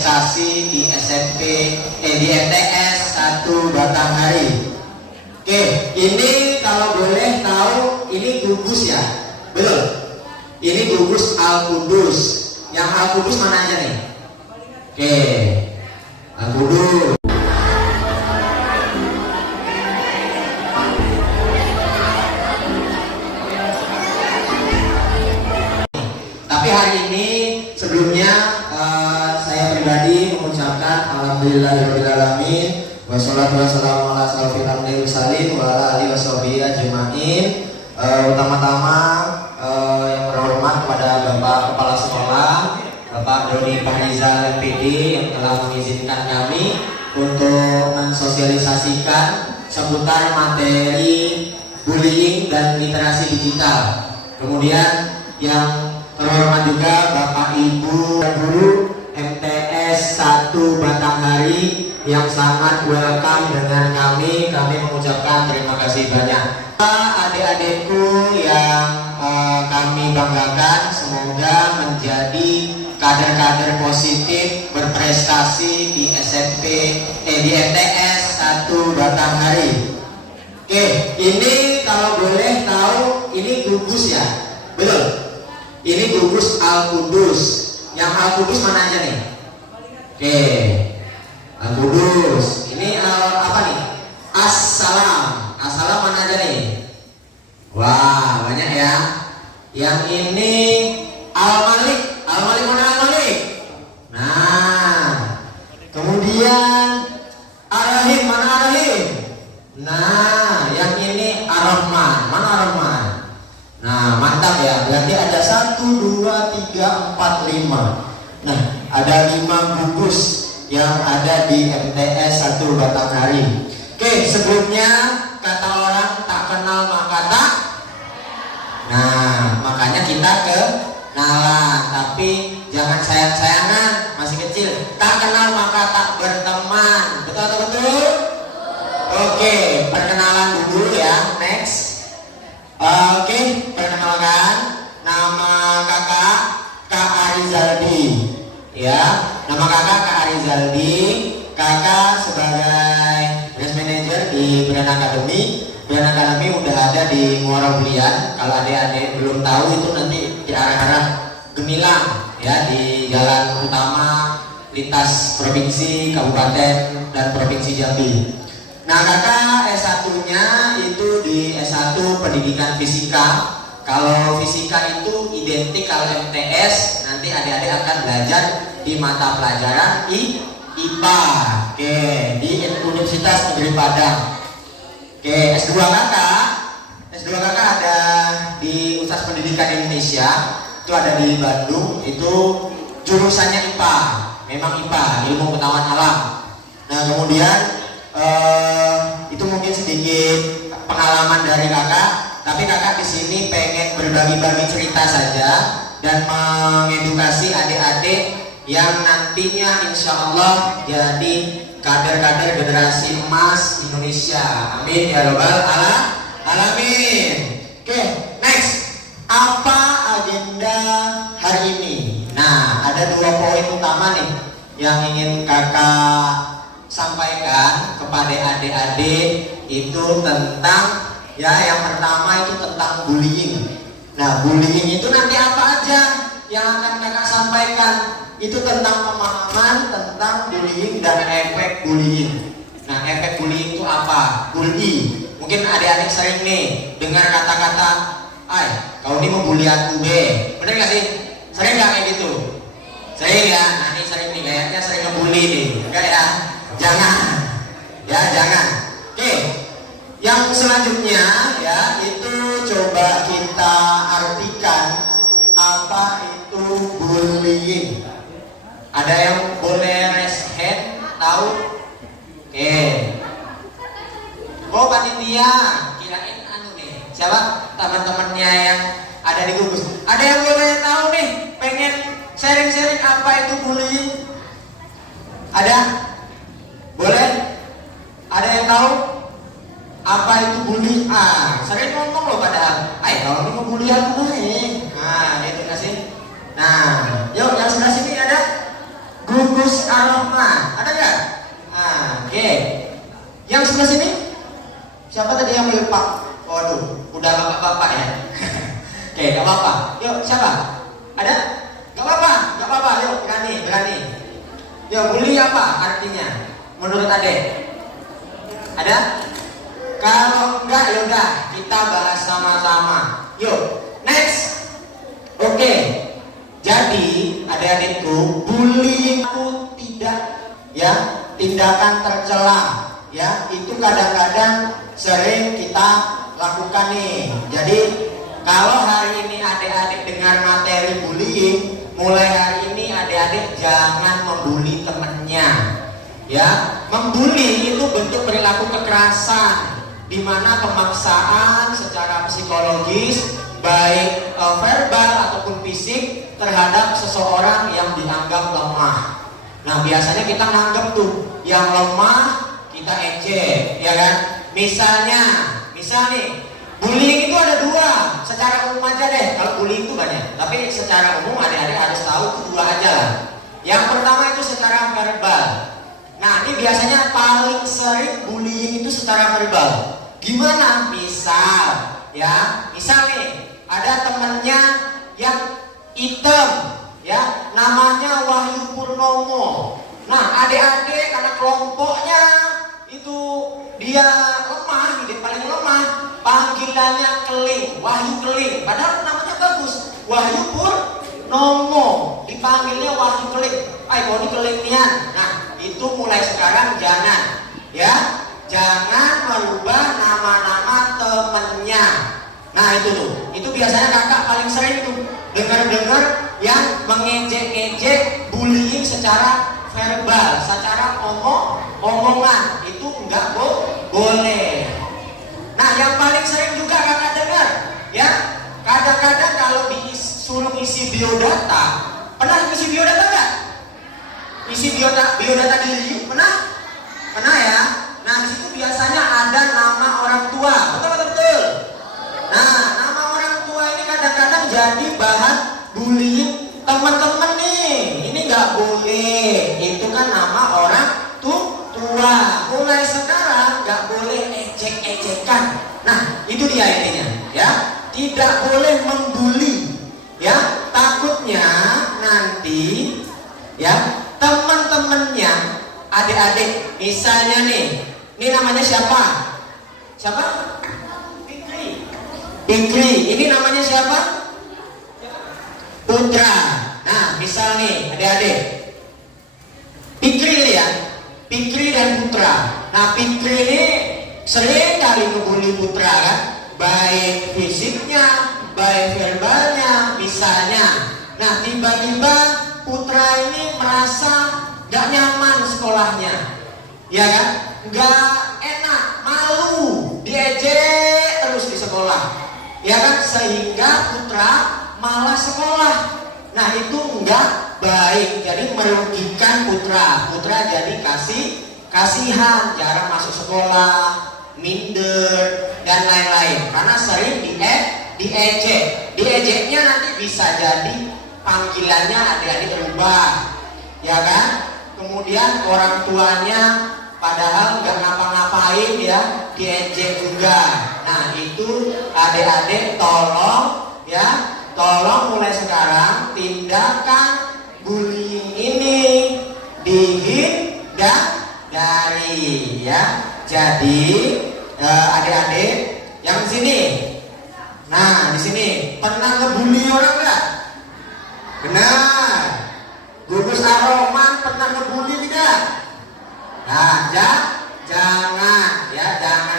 di SMP di MTS 1 Batanghari. Oke, ini kalau boleh tahu ini gugus ya, betul? Ini gugus Al-Qudus. Yang Al-Qudus mana aja nih? Oke, Al-Qudus. Tapi hari ini sebelumnya saya pribadi mengucapkan alhamdulillahirobbilalamin wassalatu wassalamu ala asyrofil anbiya'i mursalin wa ala alihi washabihi ajmain. Utama-tama yang terhormat kepada Bapak Kepala Sekolah, Bapak Doni Fahrizal MPD yang telah mengizinkan kami untuk mensosialisasikan seputar materi bullying dan literasi digital. Kemudian yang terhormat juga Bapak Ibu dan Guru MTS 1 Batanghari yang sangat welcome dengan kami mengucapkan terima kasih banyak. Adik-adikku yang kami banggakan, semoga menjadi kader-kader positif berprestasi di di MTS 1 Batanghari. Oke, ini kalau boleh tahu ini gugus ya, betul? Ini gugus Al-Qudus. Yang Al-Qudus mana aja nih? Oke, Al-Qudus. Ini apa nih? Assalam. Assalam mana aja nih? Wah, banyak ya. Yang ini Al-Malik. Al-Malik mana Al-Malik? Nah, kemudian Ar-Rahim mana Ar-Rahim? Nah, yang ini Ar-Rahman. Mana Ar-Rahman? Nah, mantap ya. Berarti ada 1, 2, 3, 4, 5. Nah, ada 5 gugus yang ada di MTS 1 Batanghari. Oke, sebelumnya kata orang tak kenal maka tak. Nah, makanya kita kenalan. Tapi jangan sayang-sayangan, masih kecil. Tak kenal maka tak berteman. Betul atau betul? Oke, perkenalan dulu ya. Next. Oke, perkenalkan, nama kakak Kak Arizaldi. Ya, nama kakak Kak Arizaldi. Kakak sebagai branch manager di Brand Academy. Brand Academy udah ada di Muara Bulian. Kalau adik-adik belum tahu itu nanti di arah-arah Gemilang ya, di jalan utama lintas provinsi, kabupaten dan provinsi Jambi. Nah, kakak S1-nya itu di S1 Pendidikan Fisika. Kalau fisika itu identik kalau MTS, nanti adik-adik akan belajar di mata pelajaran IPA. Oke, di Universitas Negeri Padang. Oke, S2 kakak ada di Universitas Pendidikan Indonesia. Itu ada di Bandung, itu jurusannya IPA. Memang IPA, ilmu pengetahuan alam. Nah, kemudian itu mungkin sedikit pengalaman dari kakak, tapi kakak di sini pengen berbagi-bagi cerita saja dan mengedukasi adik-adik yang nantinya insya Allah jadi kader-kader generasi emas Indonesia. Amin ya robbal alamin. Oke, next, apa agenda hari ini? Nah, ada 2 poin utama nih yang ingin kakak sampaikan kepada adik-adik itu tentang ya, yang pertama itu tentang bullying. Nah, bullying itu nanti apa aja yang akan kakak sampaikan? Itu tentang pemahaman tentang bullying dan efek bullying. Nah, efek bullying itu apa? Bully. Mungkin adik-adik sering nih dengar kata-kata, "Ay, kau ini membuli aku be." Bener gak sih? Sering gak kayak gitu? Sering ya? Nah, ini sering nih, kayaknya sering ngebully nih. Enggak ya? Jangan, ya jangan. Oke, yang selanjutnya ya itu coba kita artikan apa itu bullying. Ada yang boleh raise hand tahu? Oke. Oh, panitia, kirain nih. Siapa teman-temannya yang ada di gugus? Ada yang boleh tahu nih? Pengen sharing-sharing apa itu bullying? Ada? Boleh? Ada yang tahu apa itu bully? Sering ngomong loh padahal. Kalau ini ngebully aku nih. Nah, itu nggak sih? Nah, yuk yang sebelah sini ada gugus gugus aroma. Ada nggak? Oke. Yang sebelah sini? Siapa tadi yang milih Pak? Waduh, udah bapak-bapak ya. Oke, nggak apa-apa. Yuk, siapa? Ada? Nggak apa-apa. Yuk, berani. Yuk, bully apa artinya? Menurut Ade? Ada? Kalau enggak, yaudah kita bahas sama-sama. Yuk, next. Oke. Jadi, adik-adikku, bullying itu tidak ya tindakan tercela. Ya, itu kadang-kadang sering kita lakukan nih. Jadi kalau hari ini adik-adik dengar materi bullying, mulai hari ini adik-adik jangan membuli temennya. Ya, membuli itu bentuk perilaku kekerasan, di mana pemaksaan secara psikologis, baik verbal ataupun fisik terhadap seseorang yang dianggap lemah. Nah, biasanya kita nganggap tuh yang lemah kita ejek, ya kan? Misal nih, bullying itu ada dua. Secara umum aja deh, kalau bullying itu banyak. Tapi secara umum adik-adik harus tahu itu dua aja lah. Yang pertama itu secara verbal. Nah, ini biasanya paling sering bullying itu secara verbal. Gimana? Misal nih, ada temennya yang hitam, ya, namanya Wahyu Purnomo. Nah, adik-adik karena kelompoknya itu dia lemah, dia paling lemah, panggilannya Keling, Wahyu Keling. Padahal namanya bagus, Wahyu Purnomo, dipanggilnya Wahyu Keling. Kok ini kelingnian. Nah, itu mulai sekarang jangan merubah nama-nama temennya. Nah, itu biasanya kakak paling sering tuh dengar yang mengejek-ejek bullying secara verbal, secara omongan, itu enggak boleh. Nah, yang paling sering juga kakak dengar, ya, kadang-kadang kalau disuruh isi biodata, pernah isi biodata enggak? Isi biodata diri, pernah ya? Nah, di situ biasanya ada nama orang tua, betul. Nah, nama orang tua ini kadang-kadang jadi bahan bullying teman-teman nih. Ini nggak boleh. Itu kan nama orang tua. Mulai sekarang nggak boleh ejek-ejekan. Nah, itu dia intinya, ya. Tidak boleh membuli, ya. Takutnya nanti, ya, teman-temannya, adik-adik, misalnya nih, ini namanya siapa? Fikri. Ini namanya siapa? Putra. Nah, misal nih, adik-adik, Fikri dan Putra. Nah, Fikri ini sering kali ngebully Putra kan, baik fisiknya, baik verbalnya, misalnya. Nah, tiba-tiba Putra ini merasa gak nyaman sekolahnya, ya kan? Gak enak, malu, diejek terus di sekolah, ya kan? Sehingga Putra malah sekolah. Nah, itu enggak baik, jadi merugikan Putra jadi kasihan, jarang masuk sekolah, minder dan lain-lain, karena sering diejeknya nanti bisa jadi panggilannya adik-adik berubah, ya kan? Kemudian orang tuanya padahal nggak ngapa-ngapain, ya, diejek juga. Nah, itu adik-adik tolong mulai sekarang tindakan bullying ini dihindari, ya. Jadi adik-adik yang sini, nah di sini pernah ngebully orang nggak? Benar. Gugus Aroman pernah ngebully tidak? Nah, jangan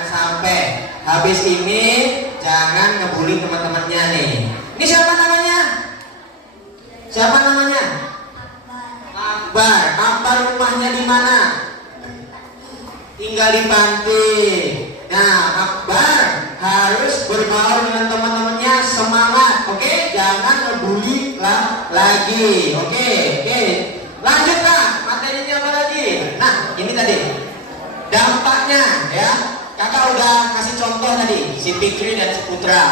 sampai habis ini jangan ngebully teman-temannya nih. Ini siapa namanya? Akbar rumahnya di mana? Tinggal di panti. Nah, Akbar harus berbaur dengan teman-temannya, semangat, oke? Jangan ngebully lagi, oke? Lanjut Kak, materinya apa lagi? Nah, ini tadi dampaknya, ya. Kakak udah kasih contoh tadi, si Fikri dan si Putra,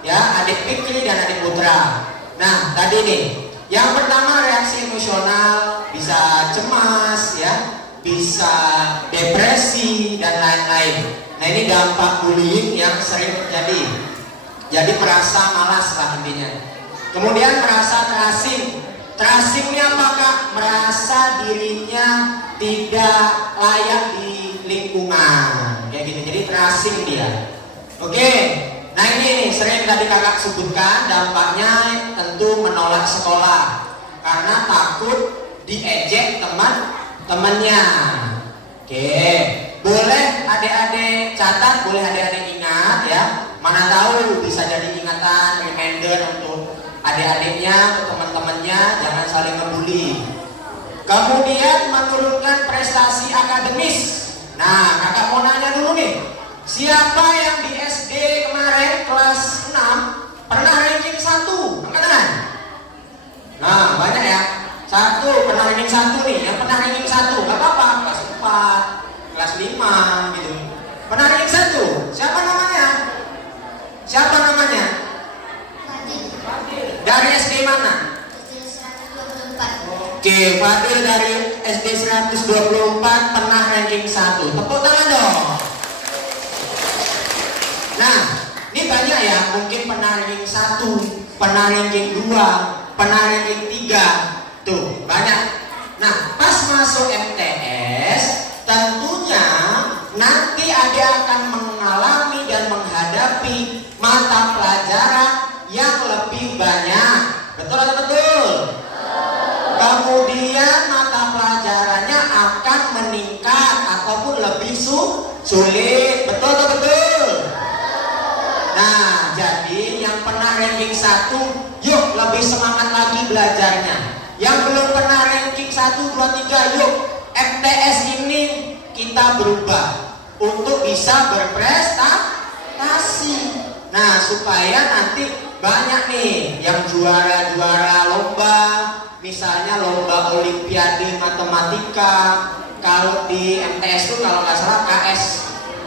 ya, adik Fikri dan adik Putra. Nah, tadi nih, yang pertama reaksi emosional, bisa cemas, bisa depresi dan lain-lain. Nah ini dampak bullying yang sering terjadi. Jadi merasa malas lah intinya. Kemudian merasa terasing. Terasingnya apakah? Merasa dirinya tidak layak di lingkungan. Kayak gitu. Jadi terasing dia. Oke. Nah ini nih sering tadi kakak sebutkan dampaknya tentu menolak sekolah karena takut diejek teman-temannya. Oke, boleh adik-adik catat, boleh adik-adik ingat ya. Mana tahu bisa jadi ingatan, reminder untuk adik-adiknya, untuk teman-temannya, jangan saling ngebully. Kemudian menurunkan prestasi akademis. Nah, kakak mau nanya dulu nih. Siapa yang di SD kemarin kelas 6 pernah ranking 1? Angkat tangan. Nah, banyak ya. 1 pernah ranking 1 nih. Yang pernah ranking 1 enggak apa-apa, kelas 4, kelas 5 gitu. Pernah ranking 1? Siapa namanya? Siapa namanya? Fadil. Dari SD mana? SD 124. Oke, Fadil dari SD 124 pernah ranking 1. Tepuk tangan dong. Nah, ini banyak ya, mungkin pernah ranking 1, pernah ranking 2, pernah ranking 3. Tuh, banyak. Nah, pas masuk MTS, tentunya nanti ada akan mengalami dan menghadapi mata pelajaran yang lebih banyak. Betul atau betul? Kemudian mata pelajarannya akan meningkat ataupun lebih sulit. Betul atau betul? Nah, jadi yang pernah ranking 1, yuk lebih semangat lagi belajarnya. Yang belum pernah ranking 1, 2, 3, yuk MTS ini kita berubah untuk bisa berprestasi. Nah, supaya nanti banyak nih yang juara-juara lomba, misalnya lomba olimpiade matematika. Kalau di MTS itu kalau nggak salah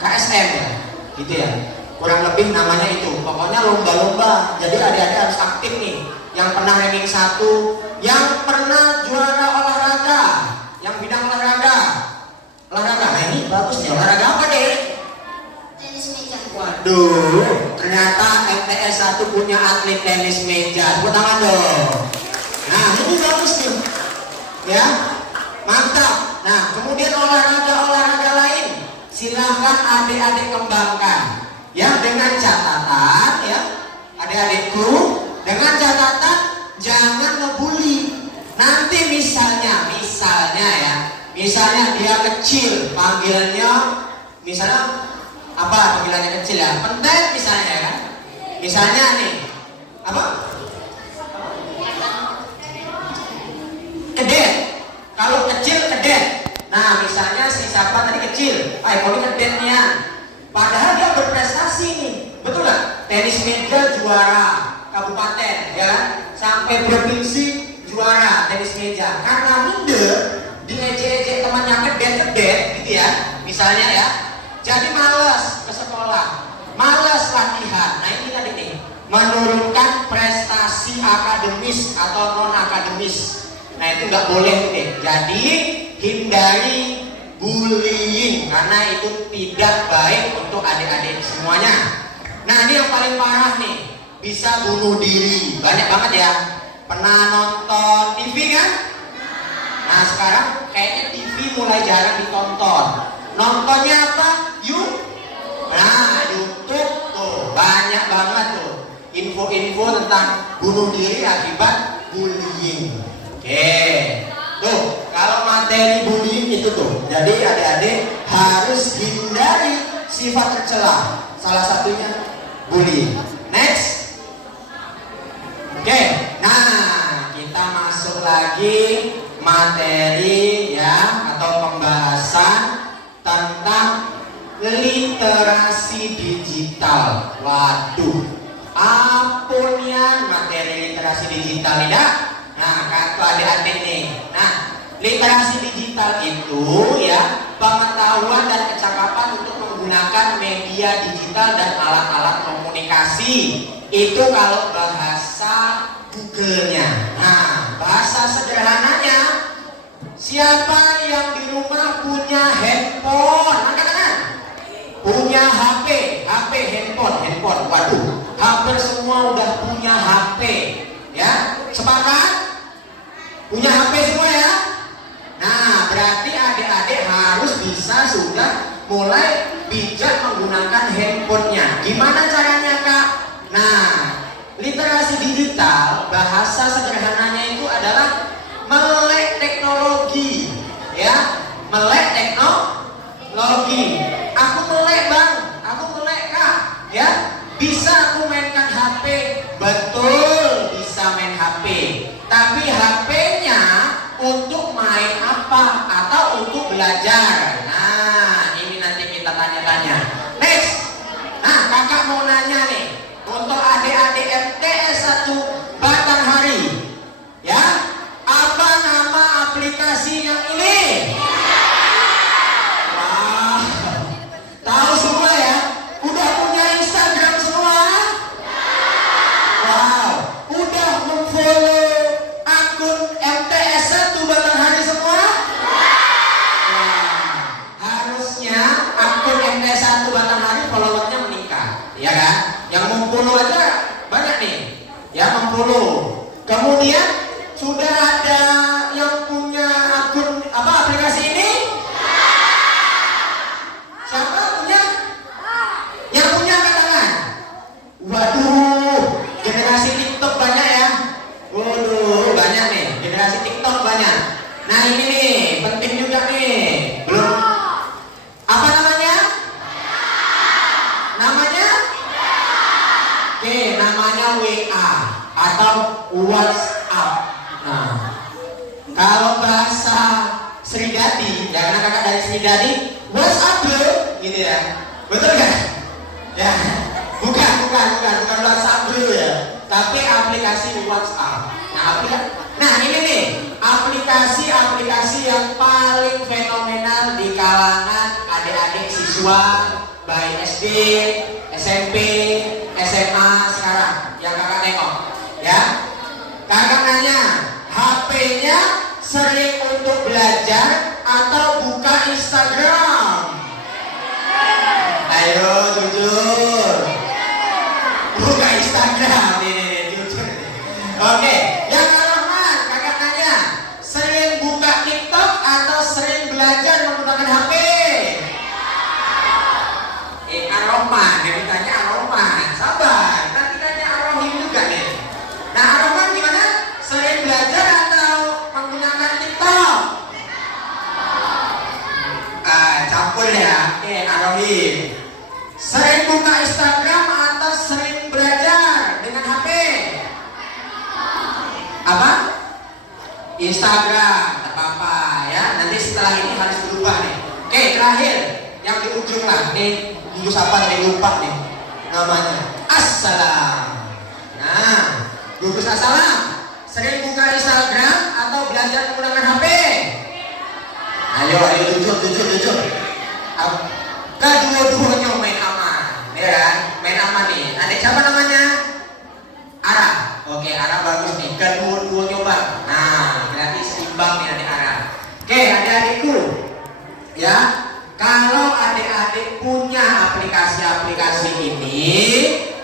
KSM ya, gitu ya. Kurang lebih namanya itu. Pokoknya lomba-lomba. Jadi adik-adik harus aktif nih. Yang pernah ranking 1, yang pernah juara olahraga, yang bidang olahraga. Nah ini bagus nih, olahraga apa deh? Tenis meja. Waduh, ternyata MTS 1 punya atlet tenis meja. Tepuk tangan dong. Nah ini bagus nih, ya, mantap. Nah kemudian olahraga lain, silahkan adik-adik kembangkan. Ya, dengan catatan ya, adik-adikku, dengan catatan jangan ngebully. Nanti misalnya dia kecil, panggilnya misalnya apa panggilannya kecil ya? Pentet misalnya kan? Misalnya nih, apa? Kedet. Kalau kecil kedet. Nah, misalnya si siapa tadi kecil, kok ini kedetnya. Padahal dia berprestasi nih, betul nggak? Tenis meja juara kabupaten, ya kan? Sampai provinsi juara tenis meja. Karena minder, diejek-ejek temannya kedet, gitu ya. Misalnya ya, jadi malas ke sekolah, malas latihan. Nah ini tadi nih, menurunkan prestasi akademis atau non akademis. Nah itu nggak boleh nih. Jadi hindari bullying karena itu tidak baik untuk adik-adik semuanya. Nah ini yang paling parah nih, bisa bunuh diri. Banyak banget ya. Pernah nonton TV kan? Nah sekarang kayaknya TV mulai jarang ditonton. Nontonnya apa? Nah YouTube tuh banyak banget tuh info-info tentang bunuh diri akibat bullying. Oke. Tuh, kalau materi bullying itu tuh, jadi adik-adik harus hindari sifat tercela. Salah satunya bullying. Next. Oke, nah kita masuk lagi materi ya atau pembahasan tentang literasi digital. Waduh, ampun ya materi literasi digital ini dah. Nah, kata adik-adik nih. Nah, literasi digital itu ya pengetahuan dan kecakapan untuk menggunakan media digital dan alat-alat komunikasi. Itu kalau bahasa Google-nya. Nah, bahasa sederhananya, siapa yang di rumah punya handphone? Angkat tangan. Punya HP, handphone. Waduh, hampir semua udah punya HP. Ya, sepakat? Punya HP semua ya? Nah, berarti adik-adik harus bisa sudah mulai bijak menggunakan handphonenya. Gimana caranya, Kak? Nah, literasi digital, bahasa sederhananya itu adalah melek teknologi. Ya, melek teknologi. Aku melek, Bang. Aku melek, Kak. Ya, bisa aku mainkan HP. Betul, bisa main HP. Tapi HP-nya untuk main apa atau untuk belajar? Nah, ini nanti kita tanya-tanya. Next. Nah, kakak mau nanya nih, untuk adik-adik MTS 1 Batanghari, ya, apa nama aplikasi yang ini? Wah, tahu semua ya? Udah punya Instagram semua? Wow, udah memfollow akun MTS 1 Batanghari semua? Wah, harusnya akun MTS 1 Batanghari followernya meningkat, ya kan? Yang memfollow aja banyak nih, ya, memfollow. Kemudian sudah ada yang punya akun apa aplikasi ini? Siapa punya? Yang punya angkat tangan. Waduh, generasi TikTok banyak ya. Waduh, banyak nih, generasi TikTok banyak. Nah ini nih, penting juga nih. Belum. Apa namanya? Namanya? Oke, namanya WA atau WhatsApp. Nah, kalau bahasa Sridadi, ya karena kakak dari Sridadi, WhatsApp bro, gitu ya. Betul kan? Ya, bukan WhatsApp bro ya, tapi aplikasi WhatsApp. Nah ini nih, aplikasi yang paling fenomenal di kalangan adik-adik siswa baik SD, SMP, SMA sekarang yang kakak tengok, ya. Kakak nanya, HP-nya sering untuk belajar atau buka Instagram? Ayo jujur. Buka Instagram nih, jujur. Oke, yang Ar-Rahman, kakak nanya, sering buka TikTok atau sering belajar menggunakan HP? Ar-Rahman, dia tanya Ar-Rahman. Sabar, nanti nanya Ar-Rahim juga nih. Nah, Ar-Rahman gimana? Sering belajar atau menggunakan TikTok? Campur ya. Oke, Ar-Rahim. Sering buka Instagram atau sering belajar dengan HP? Apa? Instagram, tak apa-apa ya. Nanti setelah ini harus berubah nih. Oke, terakhir yang di ujung lah. Nih, dulu siapa tadi lupa nih namanya. Assalam. Nah, gugus assalam. Sering buka Instagram atau belajar menggunakan HP? Ayo jujur. Kedua-duanya main aman, ya kan? Main aman nih. Adik siapa namanya? Ara. Oke, Ara bagus nih. Kedua-duanya bang. Nah, berarti seimbang nih adik Ara. Oke, adik-adikku, ya. Kalau adik-adik punya aplikasi-aplikasi ini,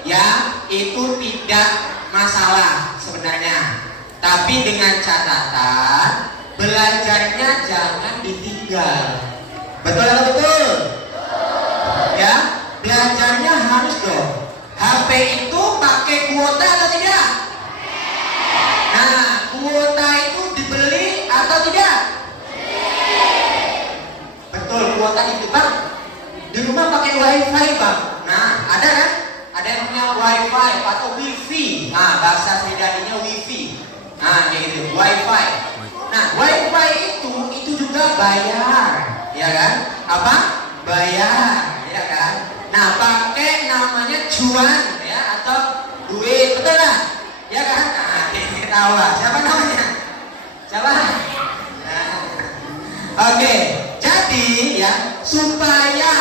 ya, itu tidak masalah sebenarnya. Tapi dengan catatan, belajarnya jangan ditinggal. Betul atau betul? Ya, belajarnya harus dong. HP itu pakai kuota atau tidak? Nah, kuota itu dibeli atau tidak? Betul, kuota itu bang. Di rumah pakai wifi bang. Nah, ada kan? Ada yang punya wifi atau wifi. Nah, bahasa Sridadinya wifi. Nah, gitu, wifi. Nah, wifi itu juga bayar, ya kan? Apa? Bayar, ya kan? Nah, pakai namanya cuan, ya, atau duit, betul lah, ya kan? Nah, kita tahu lah. Siapa namanya? Siapa? Nah, oke. Jadi, ya, supaya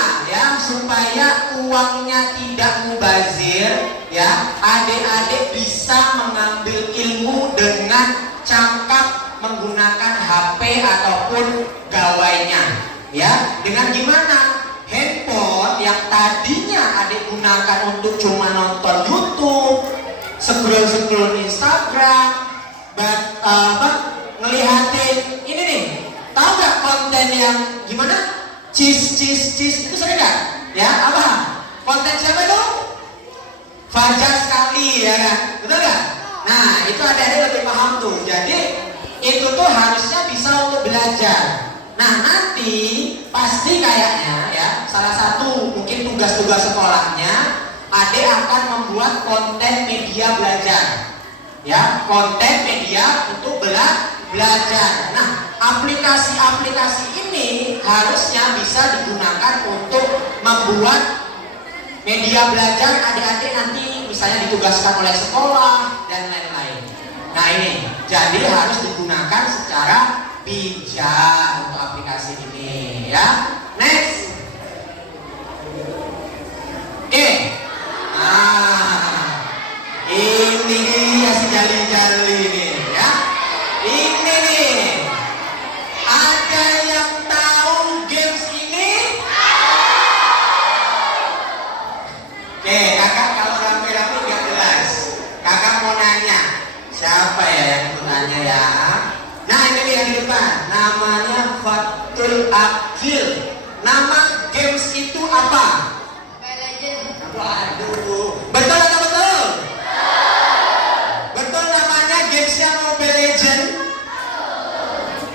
uangnya tidak mubazir, ya, adik-adik bisa mengambil ilmu dengan cangkap menggunakan HP ataupun gawainya. Ya, dengan gimana? Handphone yang tadinya adik gunakan untuk cuma nonton YouTube, scroll Instagram, ngelihatin ini nih, tahu nggak konten yang gimana? Cheese itu sering nggak? Ya, apa? Konten siapa itu? Fajar sekali, ya kan? Betul nggak? Nah, itu adik-adik lebih paham tuh. Jadi itu tuh harusnya bisa untuk belajar. Nah, nanti pasti kayaknya ya, salah satu mungkin tugas-tugas sekolahnya, adik akan membuat konten media belajar. Ya, konten media untuk belajar. Nah, aplikasi-aplikasi ini harusnya bisa digunakan untuk membuat media belajar adik-adik nanti misalnya ditugaskan oleh sekolah dan lain-lain. Nah, ini jadi harus digunakan secara bijak untuk aplikasi ini ya. Next. Oke. Nah, ini dia si jali-jali nih ya. Ini nih. Ada yang tahu games ini? Oke, kakak kalau rame-rame nggak jelas. Kakak mau nanya, siapa ya yang mau nanya ya? Nah, ini nih yang di depan. Namanya Fatul Akil. Nama games itu apa? Mobile Legends. Waduh, betul atau betul? Betul namanya gamesnya Mobile Legends.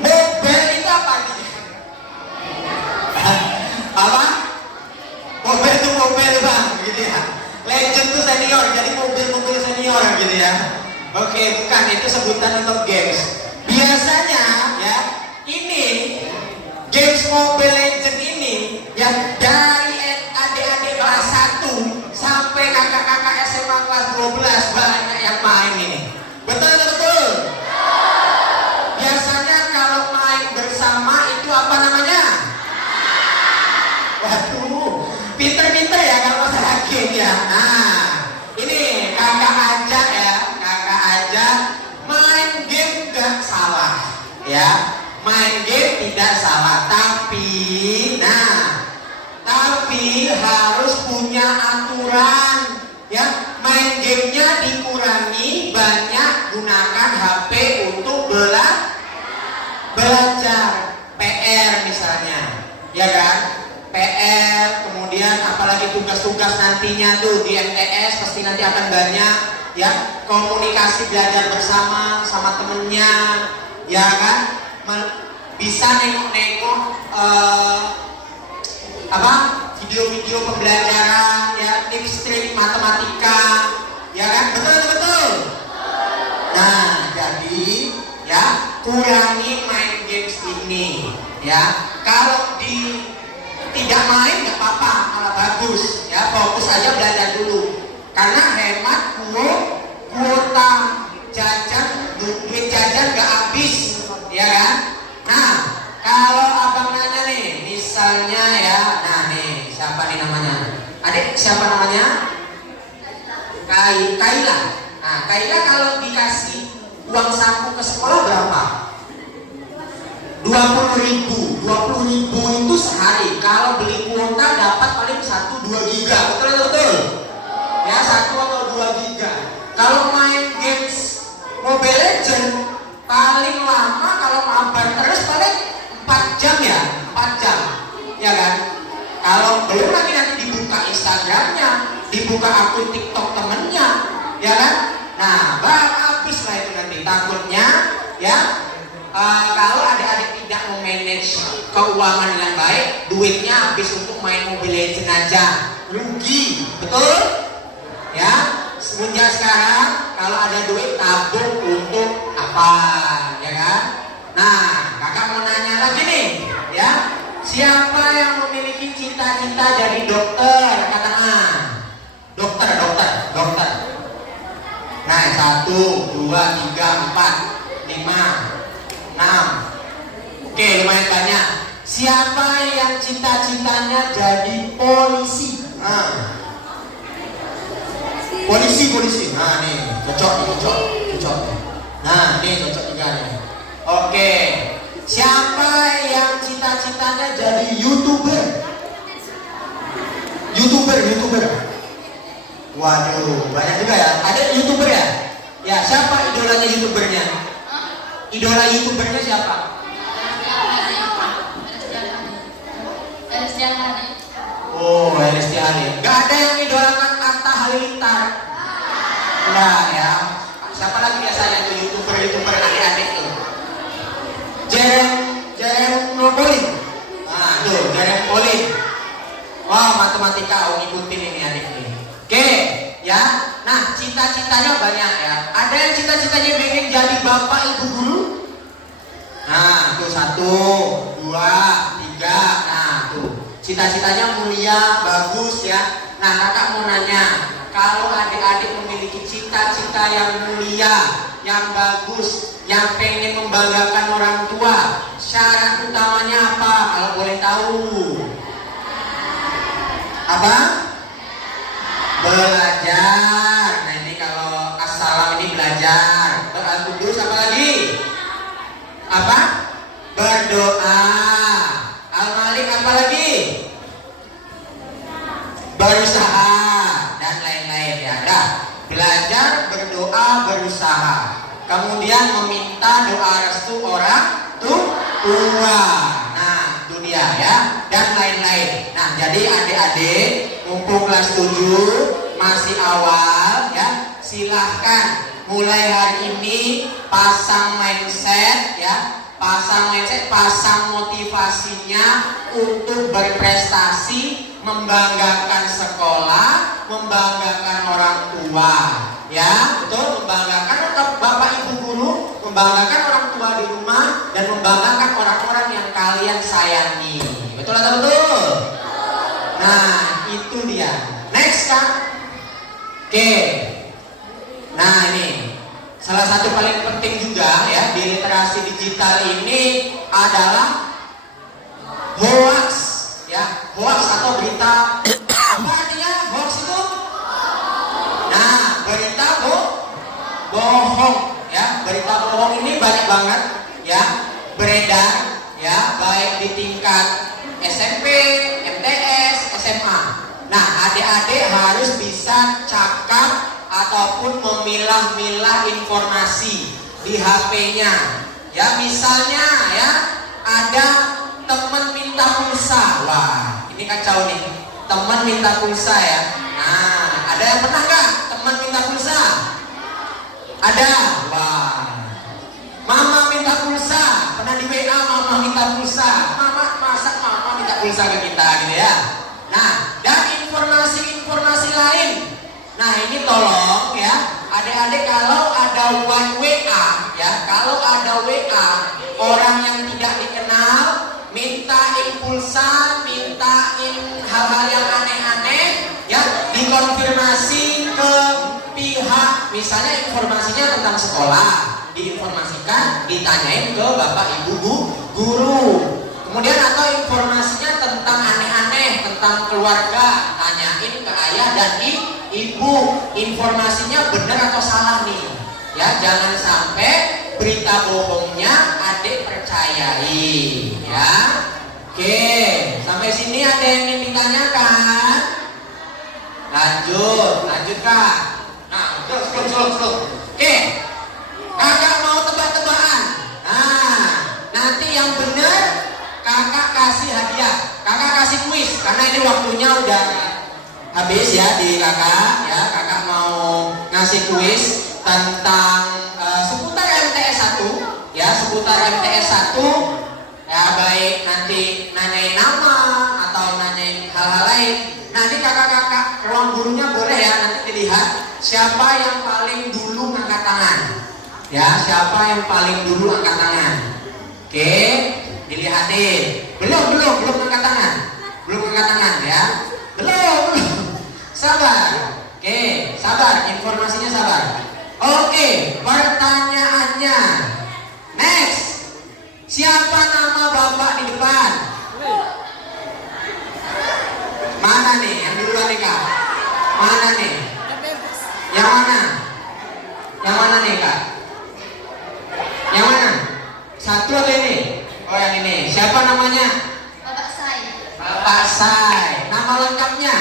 Mobile itu apa nih? Apa? Mobile itu mobile bang, gitu ya. Legend itu senior, jadi mobil senior gitu ya. Oke, bukan, itu sebutan untuk games. Biasanya ya, ini games Mobile Legends ini yang dari adik-adik kelas 1 sampai kakak-kakak SMA kelas 12 banyak yang main ini. Betul atau betul? Biasanya kalau main bersama itu apa namanya? Waduh, pinter-pinter ya kalau masalah game ya. Nah, ini kakak ajak main game gak salah ya. Main game tidak salah, tapi harus punya aturan ya. Main gamenya dikurangi, banyak gunakan HP untuk belajar. PR misalnya ya kan, PR, kemudian apalagi tugas-tugas nantinya tuh di MTS pasti nanti akan banyak ya, komunikasi belajar bersama sama temennya ya kan. Bisa nengok-nengok video-video pembelajaran ya, tips trik matematika ya kan. Betul. Nah, jadi ya kurangi main games ini ya. Kalau tidak main nggak apa-apa, malah bagus ya, fokus aja belajar dulu karena hemat kuota jajan, duit jajan nggak habis ya kan. Nah, kalau abang nanya nih, misalnya ya, nah nih siapa nih namanya? Adik siapa namanya? Kaila. Nah, Kaila kalau dikasih uang saku ke sekolah berapa? 20.000 itu sehari. Kalau beli kuota dapat paling 1-2 giga. Betul? Ya, 1 atau 2 giga. Kalau main games Mobile Legends paling lama kalau mabar terus paling 4 jam ya, 4 jam ya kan. Kalau belum lagi nanti dibuka Instagramnya, dibuka akun TikTok temennya ya kan. Nah, baru habis lah itu nanti. Takutnya ya, kalau adik-adik tidak memanage keuangan dengan baik, duitnya habis untuk main Mobile Legends aja, rugi. Betul ya. Semenjak sekarang kalau ada duit tabung untuk apa ya kan. Nah, kakak mau nanya lagi nih ya, siapa yang memiliki cita-cita jadi dokter? Angkat tangan. Dokter. Nah, 1, 2, 3, 4, 5, 6. Oke, lumayan banyak. Siapa yang cita-citanya jadi polisi? Polisi. Nah, nih cocok. Nah, nih cocok juga nih. Oke. Siapa yang cita-citanya jadi YouTuber? YouTuber. Waduh, banyak juga ya. Ada YouTuber ya? Ya, siapa idolanya YouTubernya? Idola YouTubernya siapa? Oh, Heristiani. Gak ada yang idolakan Atta Halilintar. Nah ya. Siapa lagi biasanya tuh YouTuber adik-adik tuh? Jerem Polin. Nah tuh, Jerem Polin. Wah, matematika ngikutin ini adik ini. Oke, ya. Nah, cita-citanya banyak ya. Ada yang cita-citanya pengen jadi bapak ibu guru? Nah, tuh 1, 2, 3. Nah, tuh. Cita-citanya mulia, bagus ya. Nah, kakak mau nanya, kalau adik-adik memiliki cita-cita yang mulia, yang bagus, yang pengen membanggakan orang tua, syarat utamanya apa? Kalau boleh tahu. Apa? Belajar. Nah, ini kalau assalam ini belajar. Terus apa lagi? Apa? Berdoa. Al-Malik apa lagi? Berusaha dan lain-lain ya. Dah. Belajar, berdoa, berusaha. Kemudian meminta doa restu orang tua. Nah, itu dia ya. Dan lain-lain. Nah, jadi adik-adik mumpung kelas 7 masih awal ya, silahkan mulai hari ini pasang mindset ya, pasang motivasinya untuk berprestasi, membanggakan sekolah, membanggakan orang tua ya, betul, membanggakan bapak ibu guru, membanggakan orang tua di rumah, dan membanggakan orang-orang yang kalian sayangi, betul atau betul? Nah, itu dia. Next Kak. Oke. Nah, ini salah satu paling penting juga ya di literasi digital ini adalah hoax ya. Hoax atau berita. Apa artinya hoax itu? Nah, berita bohong ya. Berita bohong ini banyak banget ya beredar ya, baik di tingkat SMP, MTS, SMA. Nah, adik-adik harus bisa cakap ataupun memilah-milah informasi di HP-nya. Ya, misalnya ya, ada teman minta pulsa. Wah, ini kacau nih. Teman minta pulsa ya. Nah, ada yang pernah nggak teman minta pulsa? Ada. Wah. Mama minta pulsa. Pernah di WA mama minta pulsa. Mama minta pulsa ke kita gitu ya. Nah, dan informasi lain. Nah, ini tolong ya, adik-adik kalau ada WA ya, kalau ada WA orang yang tidak dikenal mintain pulsa, mintain hal-hal yang aneh-aneh ya, dikonfirmasi ke pihak, misalnya informasinya tentang sekolah, diinformasikan, ditanyain ke bapak ibu guru. Kemudian atau informasinya tentang aneh-aneh, tentang keluarga, tanyain ke ayah dan ibu, informasinya benar atau salah nih. Ya, jangan sampai berita bohongnya adik percayai ya. Oke, sampai sini ada yang ingin ditanyakan? Lanjut Kak. Nah, terus. Oke, kakak mau tebak-tebakan. Nah, nanti yang benar kakak kasih hadiah, kakak kasih kuis, karena ini waktunya udah habis ya di kakak ya. Kakak mau ngasih kuis tentang seputar MTS 1 ya, seputar MTS 1 ya, baik nanti nanyain nama atau nanyain hal-hal lain. Nanti kakak-kakak ruang gurunya boleh ya nanti dilihat siapa yang paling dulu angkat tangan ya, siapa yang paling dulu angkat tangan. Oke, dilihatin. Belum angkat tangan. Belum angkat tangan ya. Belum. Sabar. Oke, sabar, informasinya sabar. Oke, pertanyaannya. Next. Siapa nama bapak di depan? Mana nih? Yang duluan nih Kak? Mana nih? Yang mana? Yang mana nih Kak? Yang mana? Satu atau ini? Oh yang ini. Siapa namanya? Bapak Sai. Bapak Sai. Nama lengkapnya?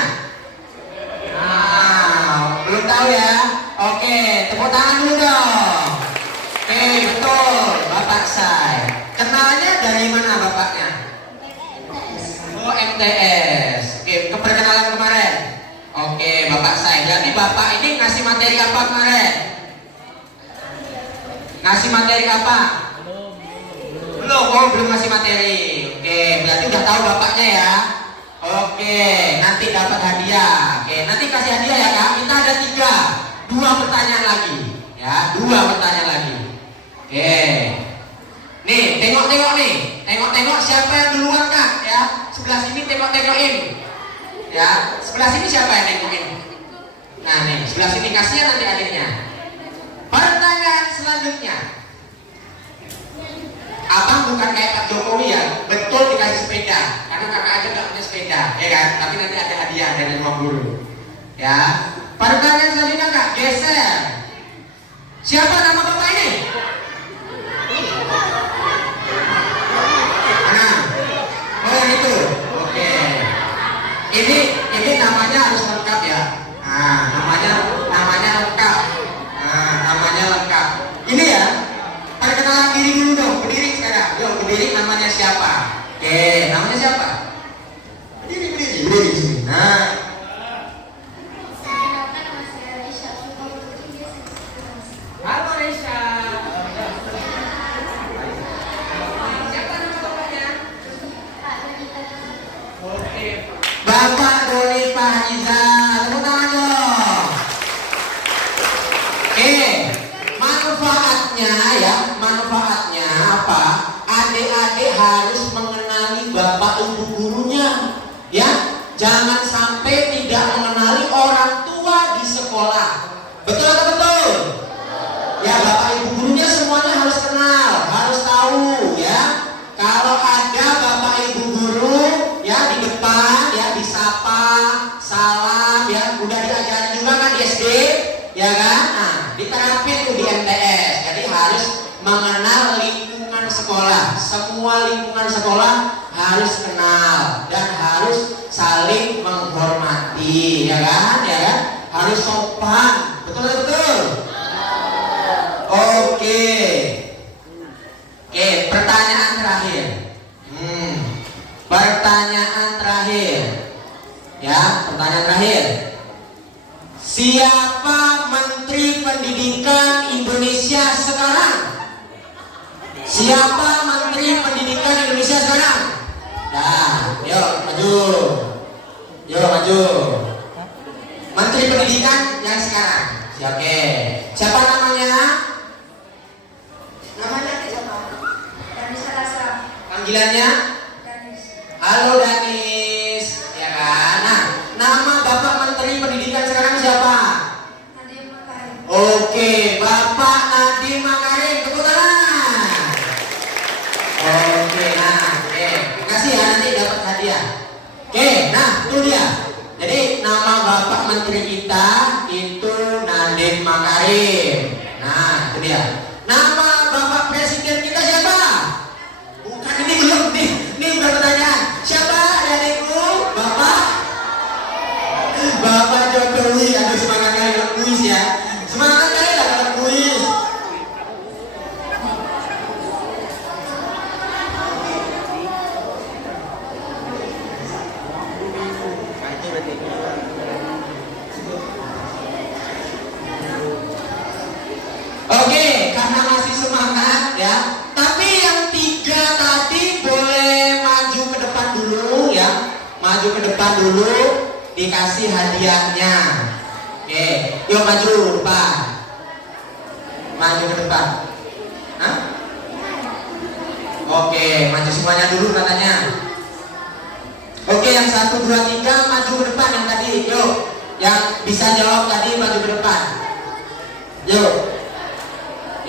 Belum tahu ya. Oke, tepuk tangan dulu dong. Oke, betul. Bapak Sai. Kenalnya dari mana bapaknya? Oh MTS. Oke, keperkenalan kemarin. Oke, Bapak Sai. Berarti bapak ini ngasih materi apa kemarin? Ngasih materi apa? Belum ngasih materi. Oke, berarti udah tahu bapaknya ya. Oke, nanti dapat hadiah. Oke, nanti kasih hadiah ya kak. Kita ada 2 pertanyaan lagi. Ya, 2 pertanyaan lagi. Oke. Nih, tengok-tengok nih. Tengok-tengok siapa yang duluan kak. Ya, sebelah sini tengok-tengokin. Ya, sebelah sini siapa yang tengokin? Nah nih, sebelah sini kasihan nanti akhirnya. Pertanyaan selanjutnya. Abang bukan kayak Pak Jokowi ya, betul dikasih sepeda, karena kakak aja nggak punya sepeda, ya kan? Tapi nanti ada hadiah dari rumah guru. Ya. Pertanyaan selanjutnya kak, geser. Siapa nama bapak ini? Mana? Oh yang itu. Oke. Ini namanya harus lengkap ya. Nah, namanya lengkap. Nah, namanya lengkap. Ini ya. Perkenalan diri dulu dong, berdiri sekarang. Yuk, berdiri namanya siapa? Oke, namanya siapa? Berdiri di sini. Nah. Halo Resha. Siapa nama bapaknya? Oke. Bapak Doni Fahiza. Tepuk tangan dong. Manfaatnya apa? Adik-adik harus mengenali bapak ibu gurunya, ya. Jangan sampai tidak mengenali orang tua di sekolah. Betul atau betul? Ya, bapak ibu gurunya semuanya harus kenal, harus tahu, ya. Kalau ada bapak ibu guru, ya di depan, ya disapa, salam, ya udah diajarin juga kan di SD, ya kan? Nah, diterapin tuh di MTS. Jadi harus mengenal lingkungan sekolah. Semua lingkungan sekolah harus kenal dan harus saling menghormati, ya kan? Ya kan? Harus sopan. Betul betul. Oke. Pertanyaan terakhir. Pertanyaan terakhir. Ya, pertanyaan terakhir. Siapa Menteri Pendidikan Indonesia sekarang? Siapa Menteri Pendidikan Indonesia sekarang? Nah, yuk maju. Yuk maju. Menteri Pendidikan yang sekarang. Oke. Siapa namanya? Namanya siapa? Danis Rasa. Panggilannya? Danis. Halo Danis. Ya kan? Nah, nama Bapak Menteri Pendidikan sekarang siapa? Nadiem Makarim. Oke, Bapak Nadiem Makarim, tepuk tangan. Oke, nah, kasih ya nanti dapat hadiah. Oke, nah itu dia. Jadi nama Bapak Menteri kita itu Nadiem Makarim. Nah, itu dia. Nama Bapak Presiden kita siapa? Bukan ini belum nih. Ini udah pertanyaan. Siapa adikku? Bapak Jokowi. Aduh, semangat kali dalam kuis ya. Semangat kali dalam kuis. Oke, karena masih semangat ya. Tapi yang 3 tadi boleh maju ke depan dulu ya. Maju ke depan dulu, dikasih hadiahnya. Oke, yuk maju depan. Maju ke depan. Hah? Oke, maju semuanya dulu katanya. Oke, yang 1, 2, 3 maju ke depan yang tadi. Yuk, yang bisa jawab tadi maju ke depan. Yuk.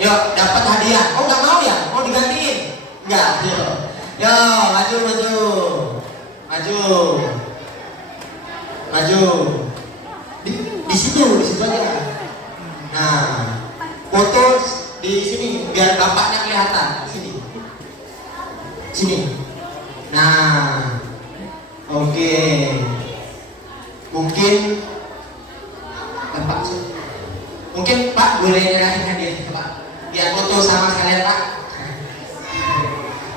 Yuk, dapat hadiah. Oh, nggak mau ya? Mau digantiin? Enggak. Yuk, maju. Di situ aja. Nah, foto di sini biar bapaknya kelihatan. Di sini. Sini. Nah, oke. Mungkin Pak, mungkin Pak boleh nyerahin hadiah ke Pak. Biar foto sama sekalian Pak.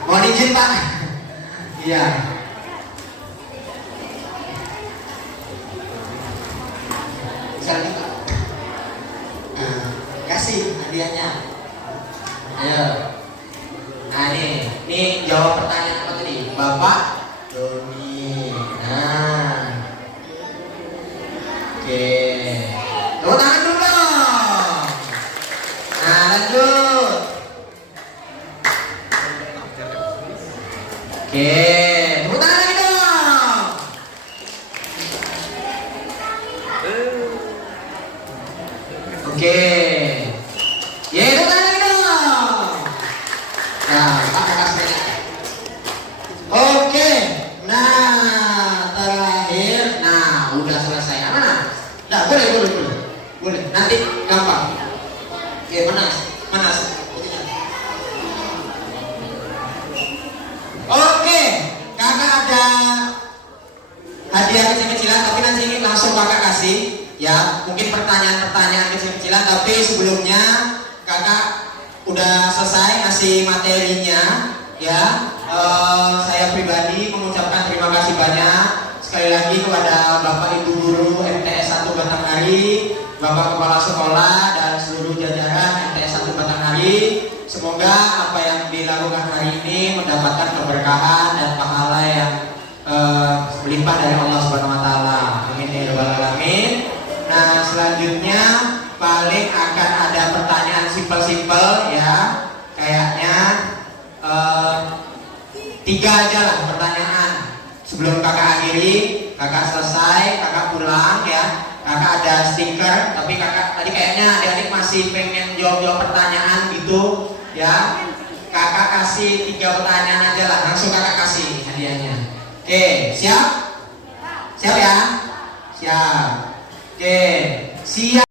Mohon izin Pak. Iya. Sekali Pak. Nah, kasih hadiahnya. Ayo. Nah ini jawab pertanyaan apa tadi? Bapak Doni. Nah, oke. Tepuk tangan dulu dong. Nah lanjut. Oke, tepuk tangan lagi dong. Oke. Ya, tepuk tangan lagi dong. Nah, Pak kasih. Oke. Nah, terakhir. Nah, udah selesai. Mana? Nah, boleh. Boleh. Nanti gampang. Oke, mana? Oke, kakak ada hadiah kecil-kecilan, tapi nanti ini langsung kakak kasih. Ya, mungkin pertanyaan-pertanyaan kecil-kecilan, tapi sebelumnya kakak udah selesai ngasih materinya. Ya, saya pribadi mengucapkan terima kasih banyak sekali lagi kepada Bapak Ibu Guru MTS 1 Batanghari, Bapak Kepala Sekolah dan seluruh jajaran MTS 1 Batanghari. Semoga apa yang dilakukan hari ini mendapatkan keberkahan dan pahala yang melimpah dari Allah Subhanahu wa taala. Amin ya rabbal alamin. Nah, selanjutnya paling akan ada pertanyaan simpel-simpel ya. Kayaknya 3 aja lah pertanyaan. Sebelum kakak akhiri, kakak selesai, kakak pulang ya. Kakak ada stiker, tapi kakak tadi kayaknya adik-adik masih pengen jawab-jawab pertanyaan gitu ya. Kakak kasih 3 pertanyaan aja lah, langsung kakak kasih hadiahnya. Oke, siap? Siap ya? Siap. Oke, siap.